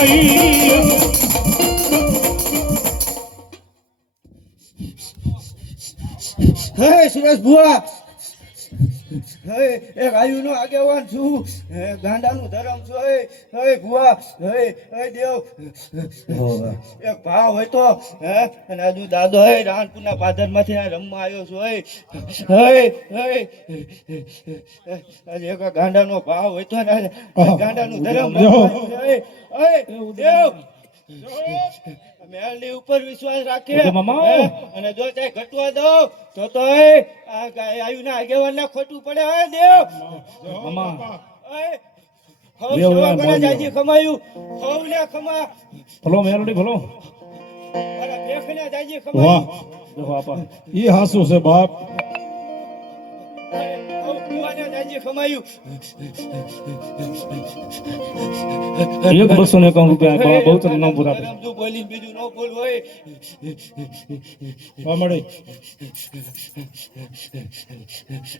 હે સુરેશ ભુવા હે આયુ આગેવાન છું. હે ગાંડાનું ધરમ છું. હે હે ભુવા હે હે દેવ. એક ભાવ હોય તો હે અને આજુ દાદો હે રાણપુરના પાદરમાંથી આ રમવા આવ્યો છું. હે હે હે એક ગાંડાનો ભાવ હોય તો ગાંડાનું ધરમ. હે હે દેવ. મેળની ઉપર વિશ્વાસ રાખે મામા. અને જો તે ઘટવા દો તો તો એ આ ગાય આયુના આગેવાનને ખોટું પડે. હે દેવ? મામા. એ હવ દેવ સેવા એમ કરે જાજી ખમાયું. હવ ને ખમા. ભલો મેલડી ભલો. અરે દેખને જાજી વાહ. ખમાયું. દેખો આપા. ઈ હાસુ છે બાપ. એક બસો ને એકાવન રૂપિયા બહુ તરફ નામ પૂરા બીજું ન બોલ હોય વામડી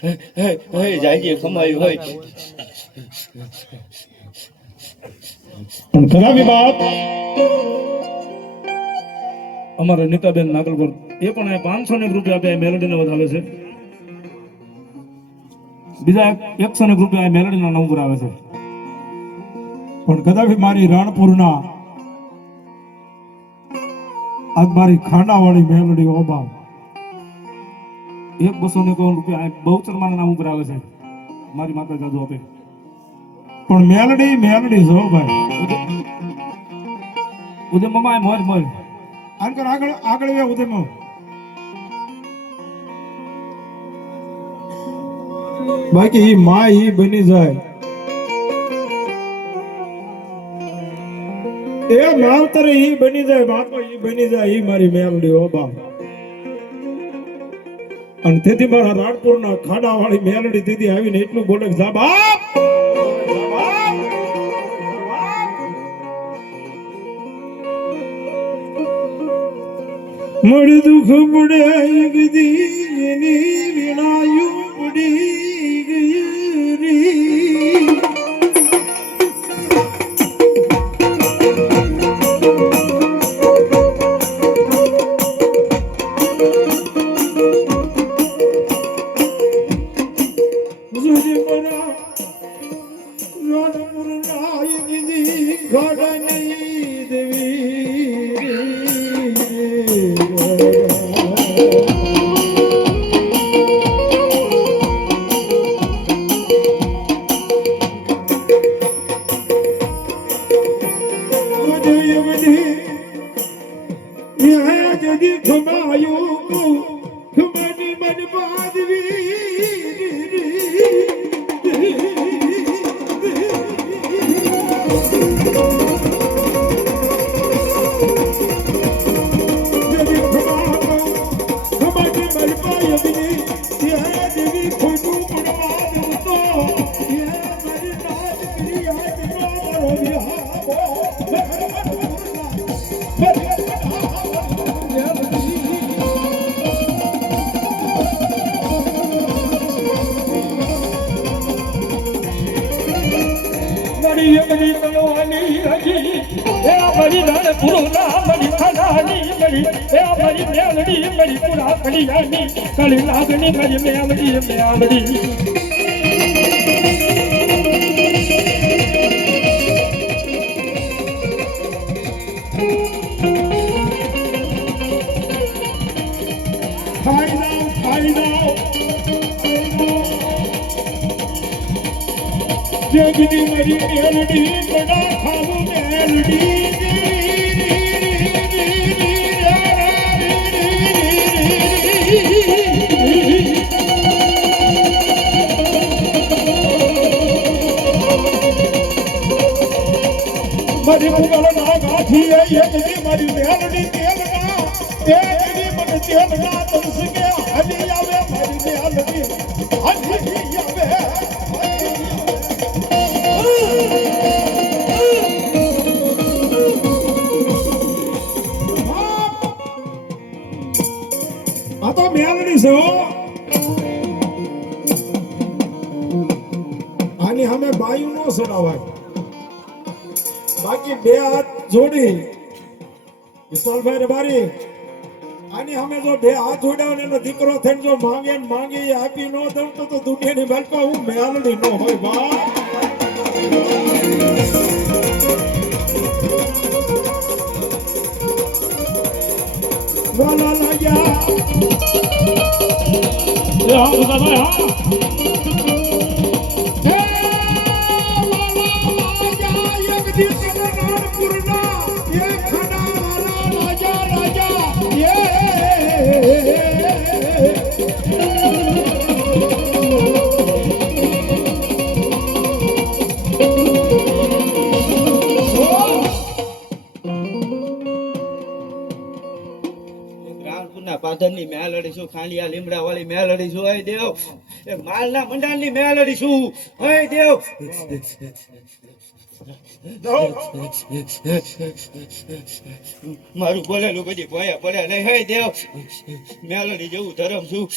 હે હે. હોય પણ બાપ. અમારે નીતાબેન નાગલપુર એ પણ પાંચસો ને રૂપિયા આપ્યા મેલડીને વધારે છે. બીજા એકસો ને રૂપિયા આ મેલડીના નંબર આવે છે. પણ કદાપી મારી રાણપુરના આજ મારી વાળી મેલડી ઓબા એક બસો ને કોણ રૂપિયા આ બહુચરમાના નામ ઉપર આવે છે. મારી માતા જાદુ આપે. પણ મેલડી મેલડી જો ભાઈ. ઉદય મામા મોજ મોજ. આગળ આગળ આગળ ઉદય ઉદયમાં બાકી ઈ માં ઈ બની જાય. એ માવતર ઈ બની જાય બાપો ઈ બની જાય ઈ મારી મેલડી ઓબા અને તેથી મારા રાણપુરના ખાડાવાળી મેલડી દીદી આવીને એટલું બોલે જા બાપ મળી બાપ, બાપ. મળ દુઃખ પડે ગદી જદી ખમાયું ખમાની મન બાદવી મળી એ મળી મેલડી મળી પુરા કલિયાની કળી લાગણી મળી મેલડી મેલડી જગની મરી મેલડી કડા ખાવું મારી મુગલ ના ગાથી એ એકની મારી મેલડી તેલના તે એની મને તેલના તમસ કે હજી આવે, મારી મેલડી હજી આવે આ તો મેલડી છે હો. આની સામે બાયું નો સડાવાય બે હાથ જોડી? વિશાલભાઈ રબારી આની અમે જો બે હાથ જોડ્યા ને એનો દીકરો થઈને જો માંગે ને માંગે એ આપી ન દઉં તો દુનિયાની બાલકા હું મેળડી ન હોય બા વાલા ખાંડિયા લીમડા વાળી મેલડી છું. હે દેવ. એ માલના મંડાણની મેલડી છું. હે દેવ. મારું બોલેલું કદી ભયા પડ્યા નહીં. હે દેવ, મેલડી જેવું ધરમ છું.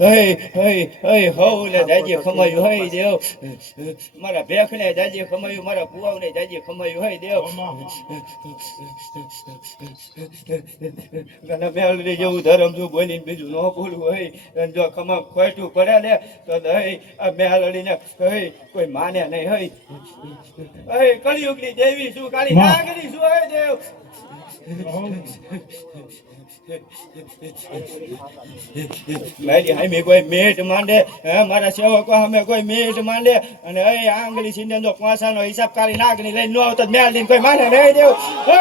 હે હે હે હવ ને દાજીએ ખમાયું. હે દેવ, મારા ભેખને દાજીએ ખમાયું, મારા ભુવાઓને દાજી ખમાયું. હે દેવ. અને મેલડી જેવું ધરમ છું, બોલીને બીજું ન બોલવું હે જો ખમા ખોટું પડે ને તો દહીં આ મેલડીને હે કોઈ માને નહીં હઈ. હે કળિયુગની દેવી શું કાળી નાગરી શું હે દેવ. મારી હામે કોઈ મેટ માંડે હે મારા સેવકો અમે કોઈ મેટ માંડે. અને એ આંગળી સિંધે જો પાસાનો હિસાબ કાઢી નાગની લઈને ન આવતો મેલ દઈને કોઈ માને નહીં દેવ. હે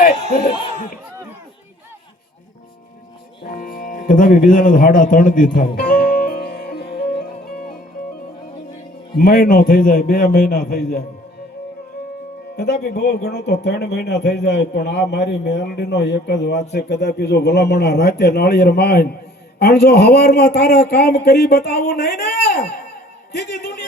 હાડા ત્રણ દી થાય. મહિનો થઈ જાય, બે મહિના થઈ જાય. કદાપી બહુ ઘણો તો ત્રણ મહિના થઈ જાય, પણ આ મારી મેલડીનો એક જ વાત છે, કદાપી જો ભલામણા રાતે નાળિયેર માન અને જો હવારમાં તારા કામ કરી બતાવું નહીં ને? દીદી દુનિયાની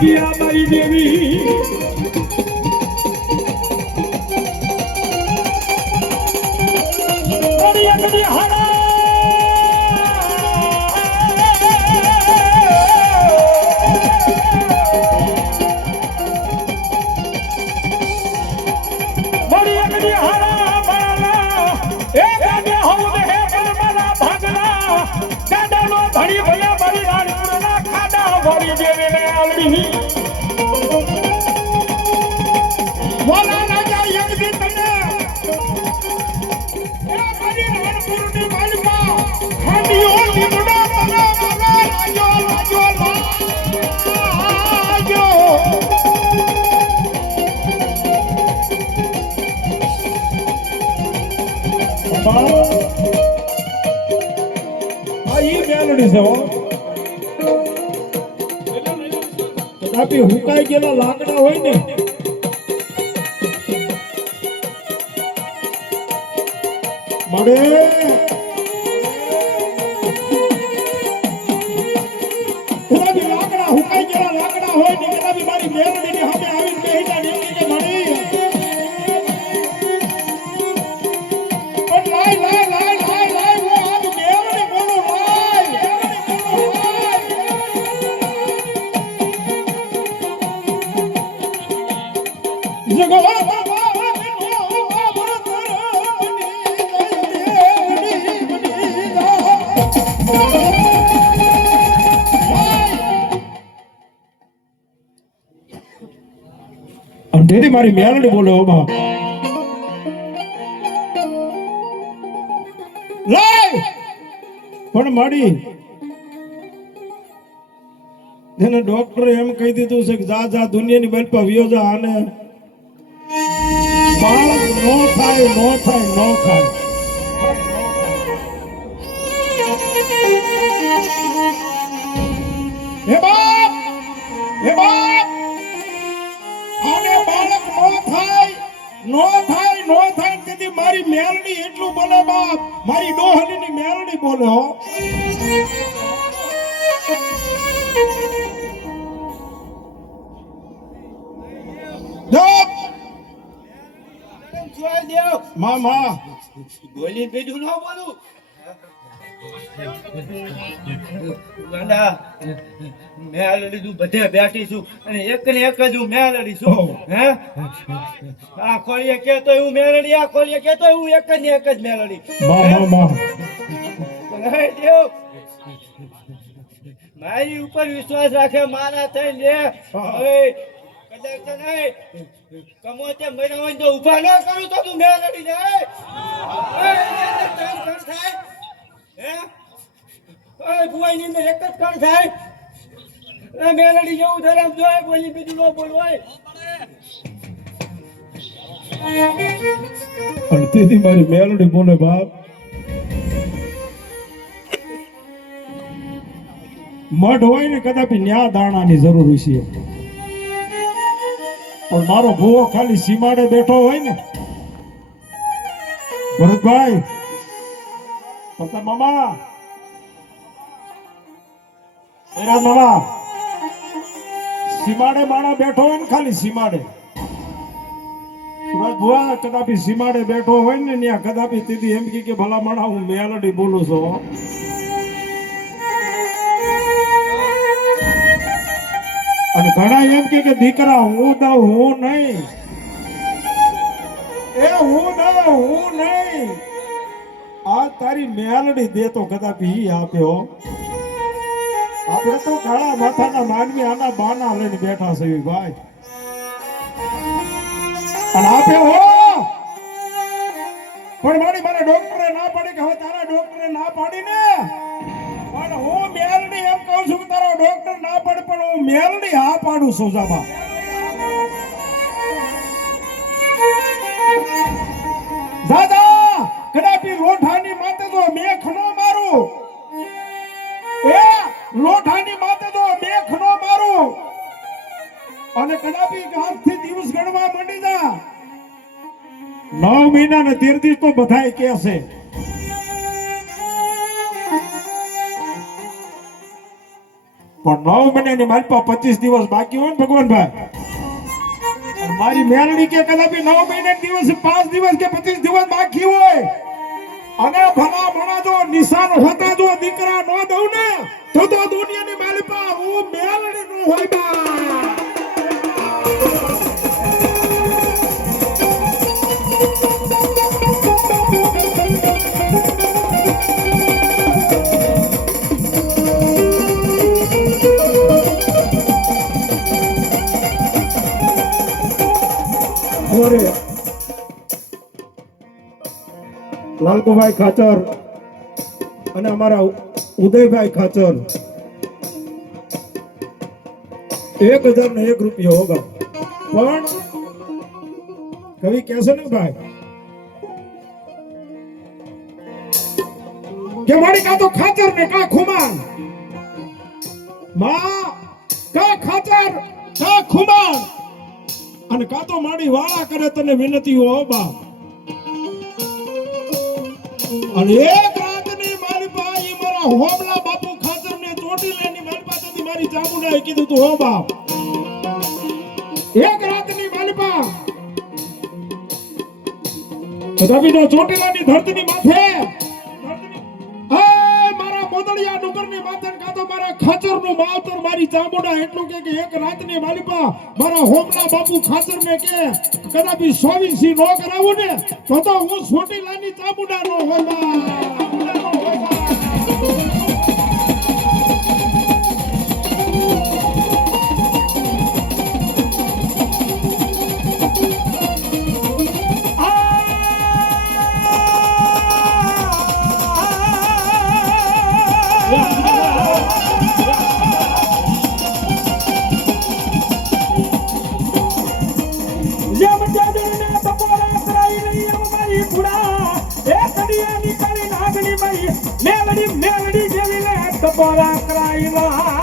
વિયા ગયા મારી ખાડા ભરી આલડી વાલા રાજા, યજ્ઞ તને. એ મારી રાણપુરની માલિકા, હાંડીઓ લીમડો તને વાલા રાજો રાજો રાજો. આ ઈ મેલડી છે હો. કદાપી હુકાઈ ગયેલા લાકડા હોય ને મળે મારી મેલડી બોલો ઓ બાપ. પણ મળી એને ડોક્ટરે એમ કહી દીધું છે કે જા જા, દુનિયાની બેલ પર વિયો જા આને. બાળક નો થાય નો થાય નો થાય. હે બાપ હે બાપ! આને બાળક નો થાય નો થાય નો થાય તેથી મારી મેલડી એટલું બોલે બાપ મારી ડોહલીની મેલડી બોલે. હો જપ! જોઈ દેવમાં માં. બોલી બીજું ન બોલું. ગાંડા મેં લીધું બધે બેઠી છું. અને એક ને એક જ હું મેલડી છું હે? આ ખોલીએ કે તો હું મેલડી આ ખોલીએ કે તો હું એક ને એક જ માં માં માં. હે? દેવ. મારી ઉપર વિશ્વાસ રાખે મારા થઈને લે. હવે કદાચ નહીં કમો તે ઊભા ન કરું તો તું કણ થાય. મઢ હોય ને કદાપી ન્યા દાણાની જરૂર છે. પણ મારો ભૂવો ખાલી સીમાડે બેઠો હોય ને. ભરતભાઈ પતા મામા. એરા સીમાડે માણા બેઠો હોય ને ખાલી સીમાડે. ભુવા, કદાપી સીમાડે બેઠો હોય ને ત્યાં કદાપી તેથી એમ કે કે ભલા માણા, હું મેલડી બોલું છું અને ઘણા એમ કે કે, દીકરા, હું દઉં હું નહીં. એ હું દઉં હું નહીં. તારી મેલડી દે તો કદાપી ઈ આપ્યો આપણે તો કાળા માથાના માનવી આના બાના લઈને બેઠા છે ભાઈ. અને આપ્યો હો! પણ મારી મારે ડોક્ટરે ના પાડી કે હવે તારા ડોક્ટરે ના પાડી પણ હું મેલડી એમ કહું છું કે તારો ડોક્ટર ના પાડે, પણ હું મેલડી હા પાડું છું જાબા દાદા કદાપી લોઠાની મેખ નો મારું. એ લોઢાની માથે તો મેખ નો મારું. અને કદાપી આજથી દિવસ ગણવા માંડી જા. નવ મહિના ને તેર દિવસ તો બધાય કે છે. પણ નવ મહિનાની મારી પાસે પચીસ દિવસ બાકી હોય ને ભગવાનભાઈ મારી મેળવી કે કદાપી નવ મહિના દિવસ, પાંચ દિવસ કે પચીસ દિવસ બાકી હોય. અને ભલા ભણા જો નિશાન હોતા જો દીકરા નો દઉં ને, તો તો દુનિયાની માલિકા હું મેલડી નું હોય બા. ઓરે લાલકુભાઈ ખાચર અને અમારા ઉદયભાઈ ખાચર. એક હજાર ને એક રૂપિયો હોગા. પણ કવિ કહેશે ને ભાઈ, કે મારી કા તો ખાચર ને કા ખુમાનમાં, કા ખાચર, કા ખુમાન અને કા તો મારી વાળા કરે તને વિનંતી હો બા અને એક રાતની મારી પાસે મારા હોમલા બાપુ ખાતર ને ચોટી લેની મારી પાસેથી મારી ચામુંડાએ કીધું તું, હો બાપ. એક રાતની મારી પા રવિનો ચોટીલાની ધરતીની માથે તળિયા ડુંગરની માથે કાં તો મારા ખાચરનું માવતર મારી ચામુંડા એટલું કે એક રાતની માલિપા મારા હોમના બાપુ ખાચર ને કે કદાપી સોવીસી નો કરાવું ને, તો તો હું સોટીલાની ચામુંડા નો હોવા મેલડી મેલડી જેવી લે બપોરા કરાઈ લા